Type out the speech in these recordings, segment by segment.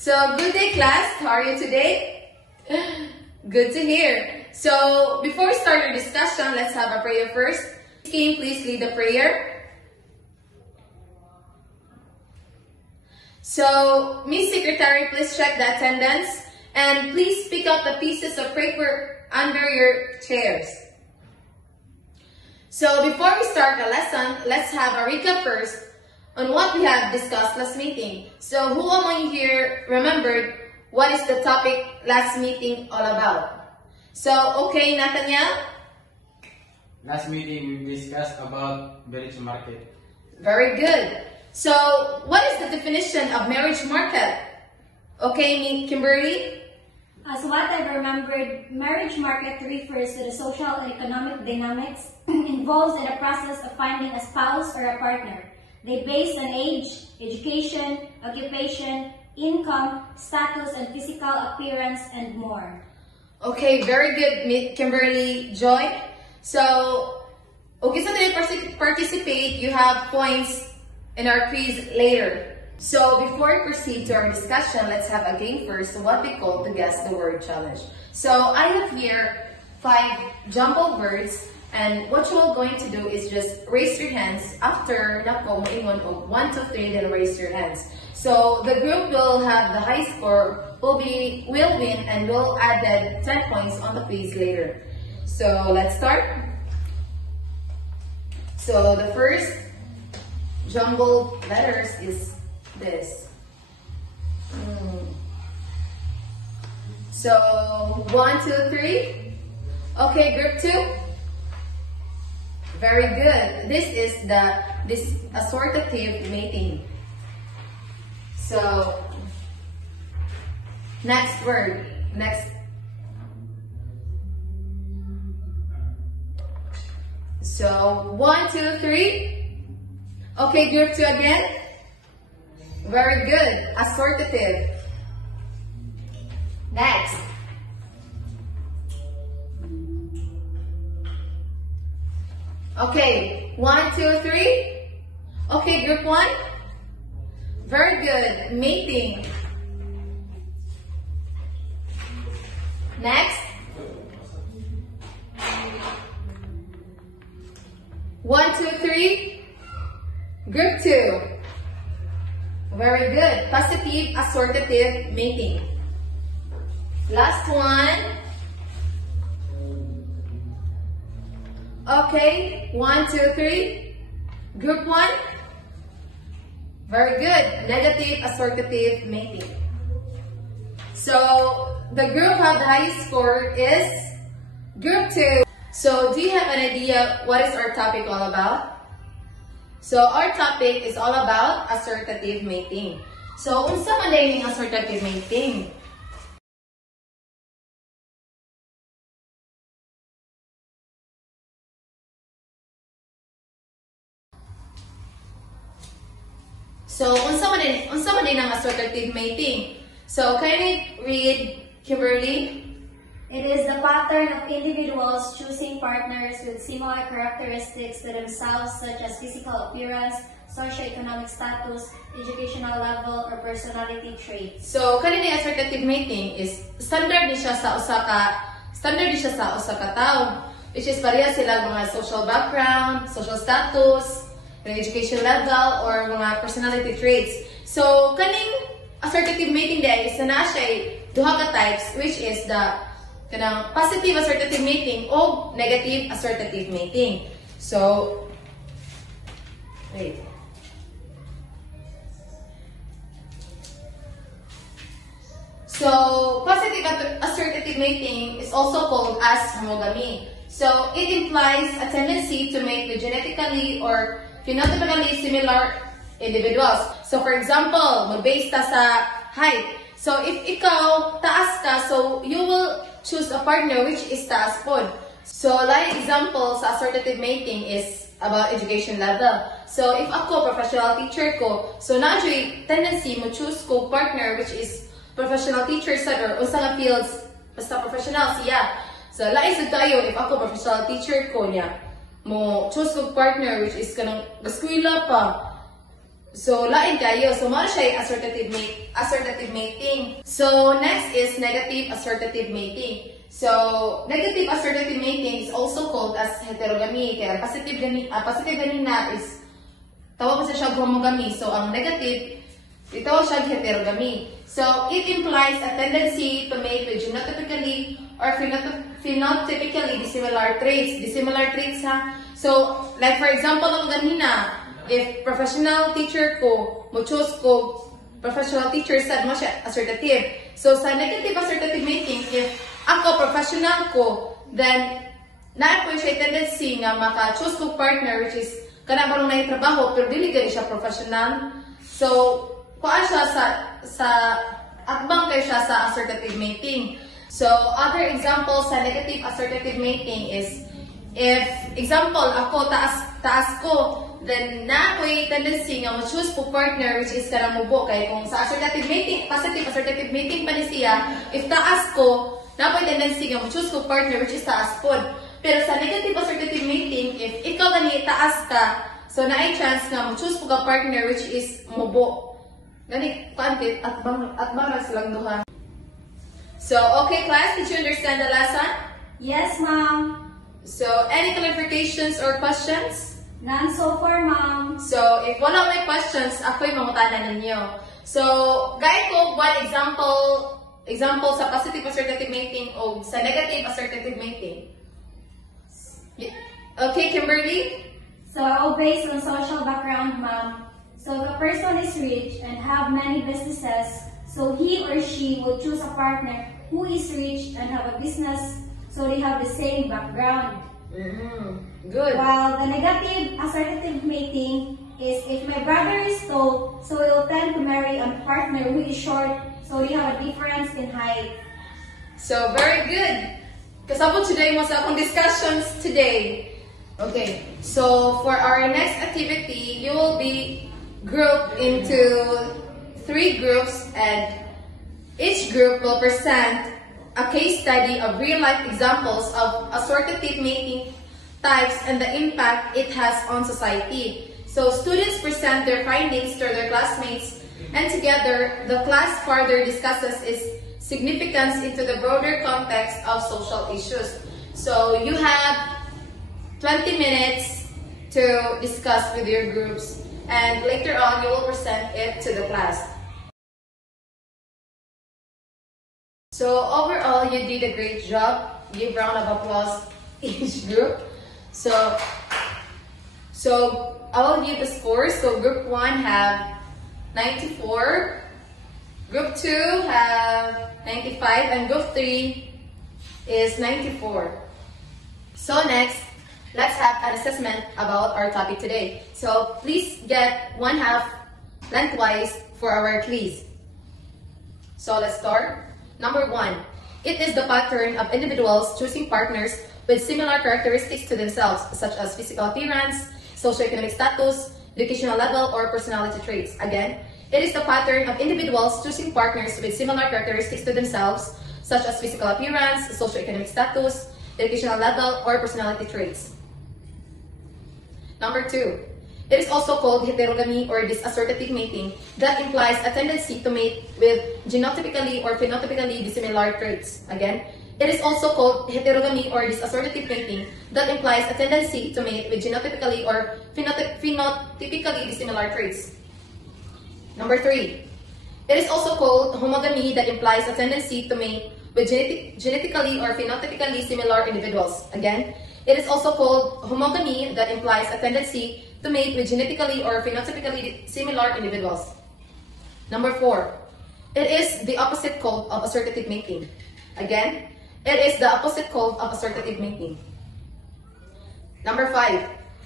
So, good day class. How are you today? Good to hear. So, before we start our discussion, let's have a prayer first. Can you please lead the prayer? So, Miss Secretary, please check the attendance and please pick up the pieces of paper under your chairs. So, before we start the lesson, let's have a recap first on what we have discussed last meeting. So, who among you here remembered what is the topic last meeting all about? So, okay, Nathaniel? Last meeting we discussed about marriage market. Very good. So, what is the definition of marriage market? Okay, Kimberly? As what I've remembered, marriage market refers to the social and economic dynamics involved in the process of finding a spouse or a partner. They base on age, education, occupation, income, status, and physical appearance, and more. Okay, very good, Kimberly. Joy? So, okay, so to participate, you have points in our quiz later. So, before we proceed to our discussion, let's have a game first, what we call the Guess the Word Challenge. So, I have here 5 jumbled words, and what you're going to do is just raise your hands. After nako moingon og 1 to 3, then raise your hands. So, the group will have the high score, will win, and will add 10 points on the quiz later. So, let's start. So, the first jumbled letters is this. So, 1, 2, 3. Okay, group 2. Very good. This is this assortative mating. So, next word. Next. So, 1, 2, 3. Okay, group 2 again. Very good. Assortative. Next. Okay, 1, 2, 3. Okay, group 1. Very good. Mating. Next. 1, 2, 3. Group 2. Very good. Positive, assortative, mating. Last one. Okay. 1, 2, 3. Group 1. Very good. Negative, assortative, mating. So, the group have the highest score is Group 2. So, do you have an idea what is our topic all about? So, our topic is all about assortative mating. So, unsa man yung assortative mating? So, unsa man ang assortative mating? So, can you read, Kimberly? It is the pattern of individuals choosing partners with similar characteristics to themselves, such as physical appearance, socioeconomic status, educational level, or personality traits. So, kanina assortative mating is standard ni siya sa usa ka tawo, which is pareha sila mga social background, social status, education level, or mga personality traits. So, kaning assortative mating dahil isa na siya duha ka types, which is the kanang positive assortative mating o negative assortative mating. So, wait. So, positive assortative mating is also called as homogamy. So, it implies a tendency to mate with genetically or phenotypically similar individuals. So, for example, mag-base ta sa height. So, if ikaw taas ka, so you will choose a partner which is taas pod. So, like example sa assortative mating is about education level. So, if ako, professional teacher ko, so na-actually tendency mo choose ko partner which is professional teacher sa or unsa nga fields, basta professional siya. So, like sa tayo, if ako, professional teacher ko niya, mo choose ko partner which is kanang gaskwila pa, So, lain kayo. So, mao siya assertive mating. So, next is negative assertive mating. So, negative assertive mating is also called as heterogamy. Kaya positive ganin na is tawag mo siya homogamy. So, ang negative, itawag siya heterogamy. So, it implies a tendency to mate with genotypically or phenotypically dissimilar traits. Dissimilar traits, ha? So, like for example, ang ganina, if professional teacher ko, mo choose ko, professional teacher sad mo siya assertive. So, sa negative assertive mating, if ako professional ko, then na po siya tendency nga maka-choose ko partner which is kana barong na trabaho pero dili gani siya professional. So, kuan siya sa atbang kay siya sa assertive mating. So, other examples sa negative assertive mating is if example ako taas ko, then na ko'y tendency nga mo-choose po partner which is karang mubo kay kung sa assertive mating, positive assertive mating pa ni siya, if taas ko, na ko'y tendency nga mo-choose ko partner which is taas pod. Pero sa negative assertive mating, if ikaw gani taas ka, so na chance nga mo-choose ko ka partner which is mubo. Gani, kuantit, at bang silang duha. So, okay class, did you understand the lesson? Yes, ma'am. So, any clarifications or questions? None so far, ma'am. So, if wala may questions, ako'y mangutanan ninyo. So, gaya ko, one example sa positive assertive mating o sa negative assertive mating. Okay, Kimberly? So, all based on social background, ma'am. So, the person is rich and have many businesses, so he or she will choose a partner who is rich and have a business, so they have the same background. Good. While the negative assertive mating is if my brother is tall, so he will tend to marry a partner who is short, so they have a difference in height. So, very good. Kasabot today mo sa akong discussions today. Okay, so for our next activity, you will be grouped into 3 groups and each group will present a case study of real-life examples of assortative mating types and the impact it has on society. So students present their findings to their classmates and together the class further discusses its significance into the broader context of social issues. So you have 20 minutes to discuss with your groups and later on you will present it to the class. So overall, you did a great job. Give round of applause each group. So I will give the scores. So group 1 have 94, group 2 have 95, and group 3 is 94. So next, let's have an assessment about our topic today. So please get 1/2 lengthwise for our quiz. So let's start. Number 1, it is the pattern of individuals choosing partners with similar characteristics to themselves, such as physical appearance, socioeconomic status, educational level, or personality traits. Again, it is the pattern of individuals choosing partners with similar characteristics to themselves, such as physical appearance, socioeconomic status, educational level, or personality traits. Number 2, it is also called heterogamy or disassortative mating that implies a tendency to mate with genotypically or phenotypically dissimilar traits. Again, it is also called heterogamy or disassortative mating that implies a tendency to mate with genotypically or phenotypically dissimilar traits. Number 3, it is also called homogamy that implies a tendency to mate with genetically or phenotypically similar individuals. Again, it is also called homogamy that implies a tendency to mate with genetically or phenotypically similar individuals. Number 4, it is the opposite called of assortative mating. Again, it is the opposite called of assortative mating. Number 5,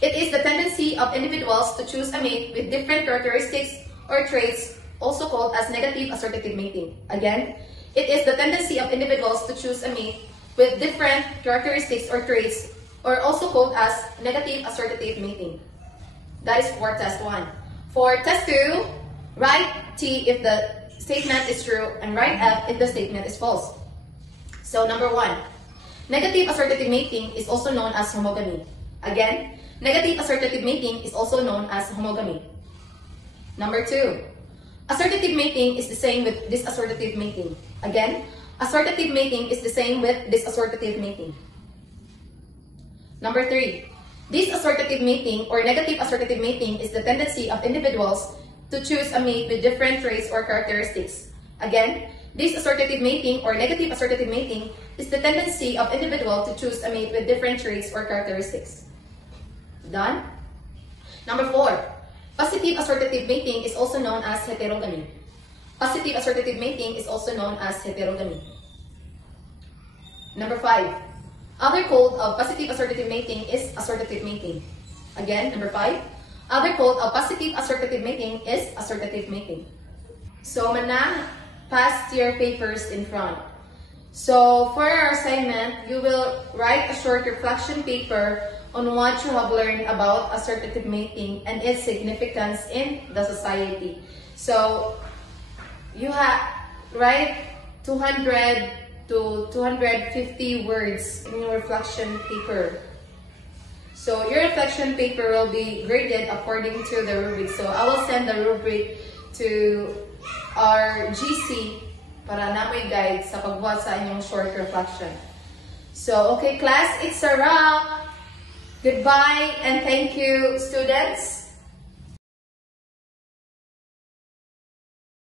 it is the tendency of individuals to choose a mate with different characteristics or traits, also called as negative assortative mating. Again, it is the tendency of individuals to choose a mate with different characteristics or traits, or also called as negative assortative mating. That is for test 1. For test 2, write T if the statement is true and write F if the statement is false. So number 1, negative assortative mating is also known as homogamy. Again, negative assortative mating is also known as homogamy. Number 2, assortative mating is the same with disassortative mating. Again, assortative mating is the same with disassortative mating. Number 3, disassortative mating or negative assortative mating is the tendency of individuals to choose a mate with different traits or characteristics. Again, disassortative mating or negative assortative mating is the tendency of individual to choose a mate with different traits or characteristics. Done? Number 4, positive assortative mating is also known as heterogamy. Positive assortative mating is also known as heterogamy. Number 5, other code of positive assortative mating is assortative mating. Again, number 5, other code of positive assortative mating is assortative mating. So, mana, pass your papers in front. So, for our assignment, you will write a short reflection paper on what you have learned about assortative mating and its significance in the society. So, you write 200 to 250 words in your reflection paper. So, your reflection paper will be graded according to the rubric. So, I will send the rubric to our GC para na may guide sa pagbuhat sa inyong short reflection. So, okay class, it's a wrap. Goodbye and thank you, students.